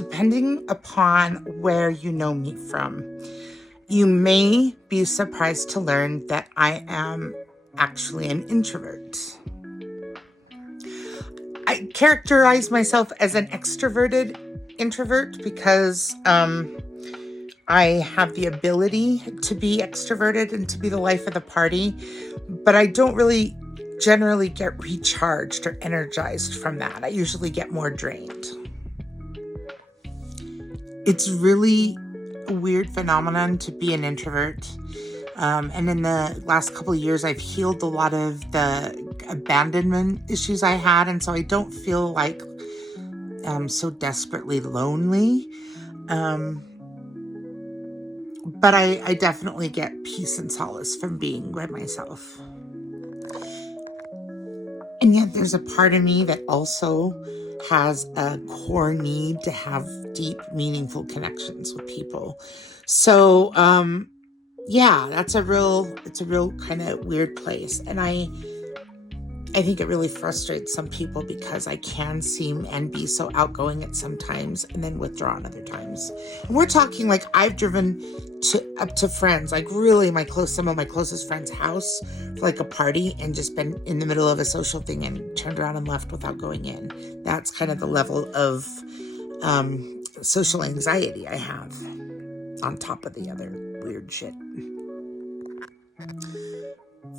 depending upon where you know me from, you may be surprised to learn that I am actually an introvert. I characterize myself as an extroverted introvert because I have the ability to be extroverted and to be the life of the party, but I don't really generally get recharged or energized from that. I usually get more drained. It's really a weird phenomenon to be an introvert. And in the last couple of years, I've healed a lot of the abandonment issues I had. And so I don't feel like I'm so desperately lonely. But I definitely get peace and solace from being by myself. And yet there's a part of me that also has a core need to have deep, meaningful connections with people. So, yeah, it's a real kind of weird place. And I think it really frustrates some people because I can seem and be so outgoing at some times and then withdraw at other times. And we're talking like I've driven up to friends, like really some of my closest friends' house for like a party and just been in the middle of a social thing and turned around and left without going in. That's kind of the level of social anxiety I have on top of the other weird shit.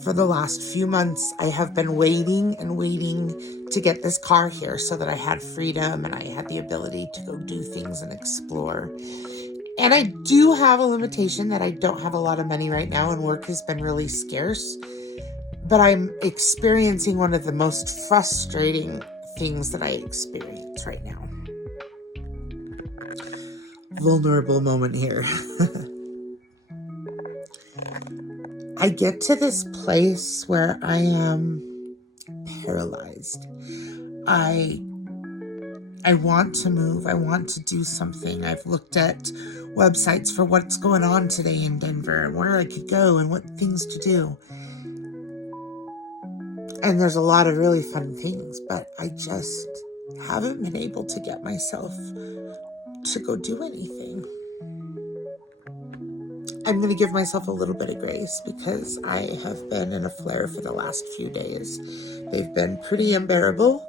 For the last few months, I have been waiting to get this car here so that I had freedom and I had the ability to go do things and explore. And I do have a limitation that I don't have a lot of money right now and work has been really scarce. But I'm experiencing one of the most frustrating things that I experience right now. Vulnerable moment here. I get to this place where I am paralyzed. I want to move. I want to do something. I've looked at websites for what's going on today in Denver and where I could go and what things to do. And there's a lot of really fun things, but I just haven't been able to get myself to go do anything. I'm going to give myself a little bit of grace because I have been in a flare for the last few days. They've been pretty unbearable.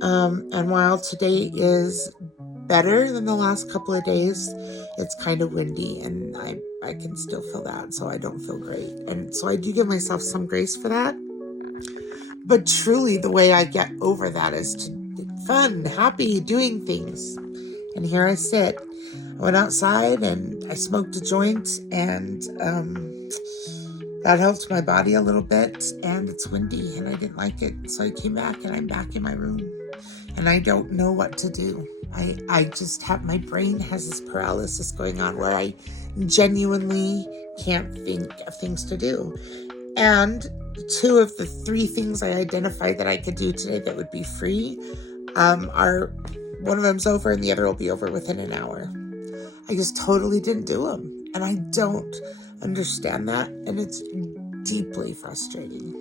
And while today is better than the last couple of days, it's kind of windy and I can still feel that. So I don't feel great. And so I do give myself some grace for that. But truly the way I get over that is to be fun, happy, doing things. And here I sit. I went outside and I smoked a joint and that helped my body a little bit, and it's windy and I didn't like it. So I came back and I'm back in my room and I don't know what to do. I just have, my brain has this paralysis going on where I genuinely can't think of things to do. And 2 of the 3 things I identified that I could do today that would be free are, one of them's over and the other will be over within an hour. I just totally didn't do them. And I don't understand that. And it's deeply frustrating.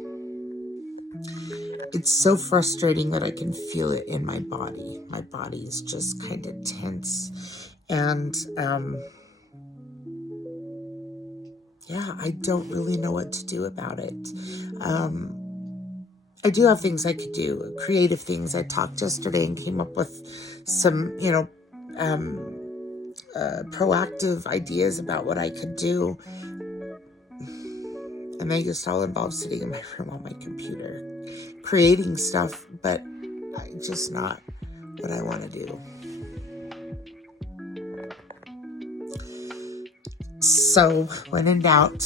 It's so frustrating that I can feel it in my body. My body is just kind of tense. And I don't really know what to do about it. I do have things I could do, creative things. I talked yesterday and came up with some, proactive ideas about what I could do. And they just all involve sitting in my room on my computer, creating stuff, but just not what I want to do. So when in doubt,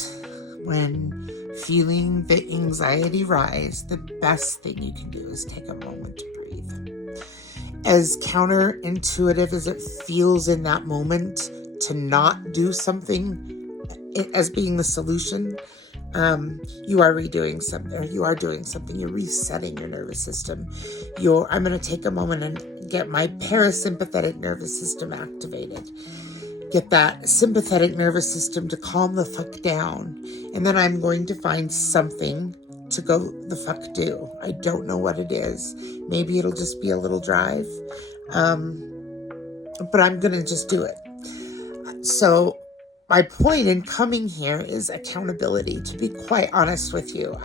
when feeling the anxiety rise, the best thing you can do is take a moment to breathe. As counterintuitive as it feels in that moment to not do something as being the solution, you are redoing something, or you are doing something. You're resetting your nervous system. I'm going to take a moment and get my parasympathetic nervous system activated. Get that sympathetic nervous system to calm the fuck down. And then I'm going to find something to go the fuck do. I don't know what it is. Maybe it'll just be a little drive. but I'm going to just do it. So my point in coming here is accountability. To be quite honest with you,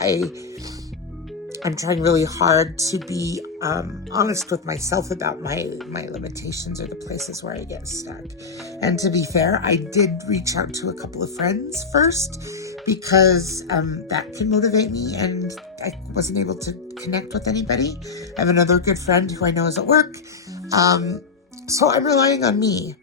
I'm trying really hard to be honest with myself about my limitations or the places where I get stuck. And to be fair, I did reach out to a couple of friends first because that can motivate me, and I wasn't able to connect with anybody. I have another good friend who I know is at work. So I'm relying on me.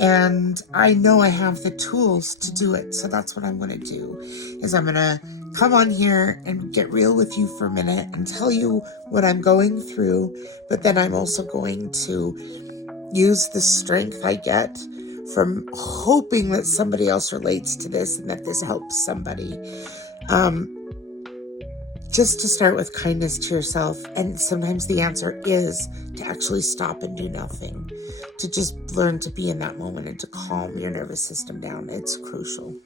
And I know I have the tools to do it. So that's what I'm going to do, is I'm going to come on here and get real with you for a minute and tell you what I'm going through. But then I'm also going to use the strength I get from hoping that somebody else relates to this and that this helps somebody. Just to start with kindness to yourself. And sometimes the answer is to actually stop and do nothing, to just learn to be in that moment and to calm your nervous system down. It's crucial.